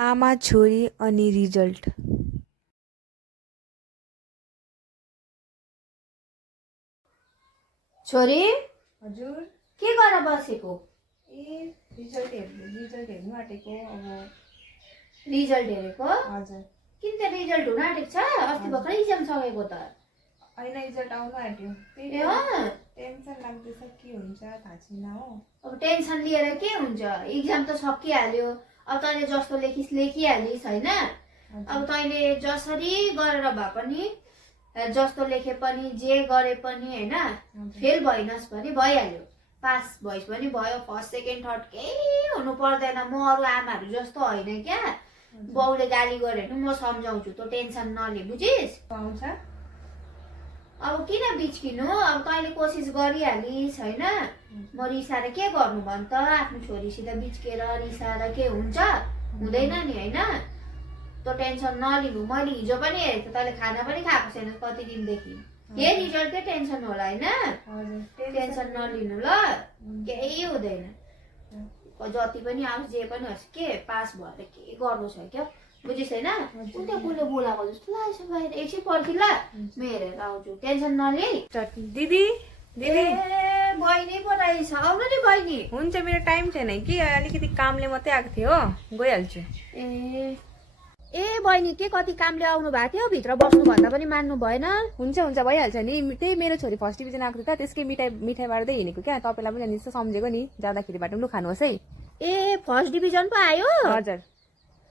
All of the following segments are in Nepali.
आमा छोरी अनि रिजल्ट। छोरी हजुर के गरेर बसेको? रिजल्ट हेर्नु आँटेको अब। रिजल्ट हेरेको? हजुर किन त रिजल्ट हुन आँटेको छ? अस्ति भर्खरै इक्जाम सकेको त। होइन रिजल्ट आउनु आँट्यो। ए अँ? टेन्सन लाग्दैछ के हुन्छ थाहा छैन हो। अब टेन्सन लिएर के हुन्छ? इक्जाम त सकिहाल्यो। अब तैँले जस्तो लेखिस् लेखिहालिस् होइन? अब तैँले जसरी गरेर भए पनि जस्तो लेखे पनि जे गरे पनि होइन फेल भइनस् भने भइहाल्यो। पास भइस् भने भयो। फर्स्ट सेकेन्ड थर्ड केही हुनु पर्दैन। म अरू आमाहरू जस्तो होइन क्या। बाउले गाली गरे भने म सम्झाउँछु, तँ टेन्सन नले, बुझिस्? आउँछ अब किन बिच्किनु? अब तैँले कोसिस गरिहालिस् होइन? म रिसाएर के गर्नु भन् त? आफ्नो छोरीसित बिच्केर रिसाएर के हुन्छ? हुँदैन नि होइन? तँ टेन्सन नलिनु। मैले हिजो पनि हेरेको थिएँ, तैँले खाना पनि खाएको छैन कति दिनदेखि। के रिजल्टकै टेन्सन होला होइन? टेन्सन नलिनु ल, केही हुँदैन। जति पनि आओस् जे पनि होस् के पास भएर के गर्नु छ क्या, बुझिस् होइन? उता कसले बोलाएको जस्तो लाग्छ बाहिर। एकछिन पर्खि ल, म हेरेर आउँछु, टेन्सन नले। दिदी दिदी ए बहिनी पो रहेछ, आउनु नि बहिनी। हुन्छ, मेरो टाइम छैन कि अलिकति कामले मात्रै आएको थियो हो, गइहाल्छु। ए बहिनी के कति कामले आउनु भएको थियो? भित्र बस्नुभन्दा पनि मान्नु भएन? हुन्छ हुन्छ भइहाल्छ नि। त्यही मेरो छोरी फर्स्ट डिभिजन आएको थियो त, त्यसकै मिठाई बाँड्दै हिँडेको क्या। तपाईँलाई पनि अनि सम्झेको नि, जाँदाखेरि बाटो लु खानुहोस् है। ए फर्स्ट डिभिजन पो आयो? हजुर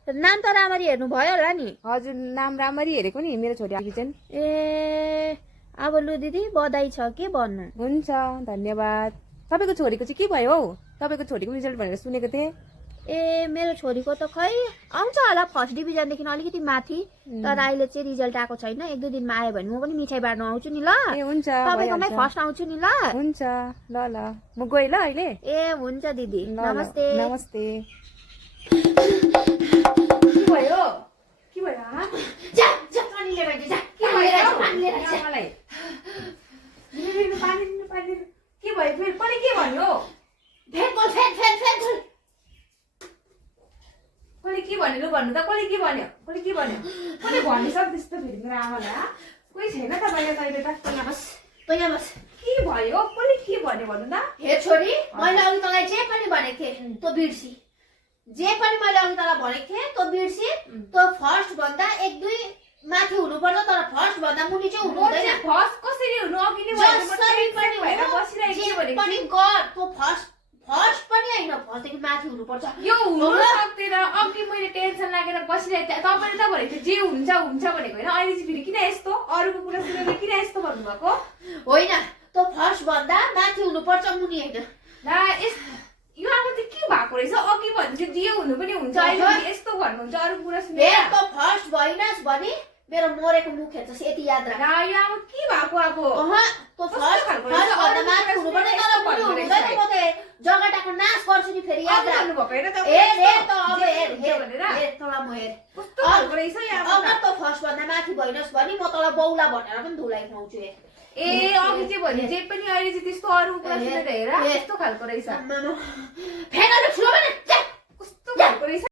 नाम त राम्ररी हेर्नु भयो होला नि? हजुर नाम राम्ररी हेरेको नि, मेरो छोरी डिभिजन। ए अब लु दिदी बधाई छ, के भन्नु? हुन्छ धन्यवाद। तपाईँको छोरीको चाहिँ के भयो हौ? तपाईँको छोरीको रिजल्ट भनेर सुनेको थिएँ। ए मेरो छोरीको त खै आउँछ होला फर्स्ट डिभिजनदेखि अलिकति माथि, तर अहिले चाहिँ रिजल्ट आएको छैन। एक दुई दिनमा आयो भने म पनि मिठाई बाँड्नु आउँछु नि ल। ए हुन्छ तपाईँकोमै फर्स्ट आउँछु नि ल। हुन्छ ल ल, म गएँ ल अहिले। ए हुन्छ दिदी, ल, नमस्ते। नमस्ते। के भयो के भयो आमा? जा जा पानी लिएर आइज, जा। के भयो पानी लिएर आइज। मलाई पानी के भयो फेरि? पनि के भन्यो? फेद बोल, फेद फेद फेद बोल। कसले के भन्यो लु भन्नु त? कसले के भन्यो? कसले भन्नु सक्दैछ त फेरि मेरो आमालाई? कोही छैन त बाहिर तैँले त? तँ यहाँ बस, तँ यहाँ बस। के भयो? कसले के भन्यो भन्नु त? हे छोरी, मैले अघि तँलाई जे पनि भनेको थिएँ तँ बिर्सी। जे पनि मैले अघि तँलाई भनेको थिएँ तँ बिर्सी। तँ फर्स्ट भन्दा एक दुई माथि हुनुपर्छ, तर फर्स्ट भन्दा मुनि चाहिँ हुनु हुँदैन। फर्स्ट कसरी हुनु? अघि नै जसरी पनि भएर बसिरहेको जे भनेको पनि गर, तँ फर्स्ट पनि होइन, फर्स्टदेखि माथि हुनुपर्छ। यो हुनु सक्दैन। अघि मैले टेन्सन लागेर बसिरहेको थिएँ, तपाईँले त भनेको थियो जे हुन्छ हुन्छ भनेको होइन? अहिले चाहिँ फेरि किन यस्तो? अरूको कुरा सुनेर किन यस्तो भन्नुभएको? होइन, तँ फर्स्ट भन्दा माथि हुनुपर्छ, मुनि होइन। ला यो आमा चाहिँ के भएको रहेछ? अघि भन्थ्यो जे हुनु पनि हुन्छ, अहिले फेरि यस्तो भन्नुहुन्छ अरू कुरा सुनेर। तँ फर्स्ट भइनस् भने मेरो मरेको मुख हेर्छस्, यति याद राख। ला यो आमा के भएको अब? तँ फर्स्ट भन्दा माथि हुनुपर्छ, तर मुनि हुँदैन। म त जगटाको नाश गर्छु नि फेरि, याद राख। भएको होइन त? हेर त अब हेर भनेर हेर तँलाई म हेर। कस्तो खालको रहेछ यो आमा? अगर तँ फर्स्ट भन्दा माथि भइनस् भने म तँलाई बौला भनेर पनि धुलाई खुवाउँछु। हेर ए अघि चाहिँ भन्यो जे पनि अहिले चाहिँ त्यस्तो अरू कुरा सुनेर हेर कस्तो खालको रहेछ? फ्यानहरू ठुलो भने कस्तो खालको रहेछ?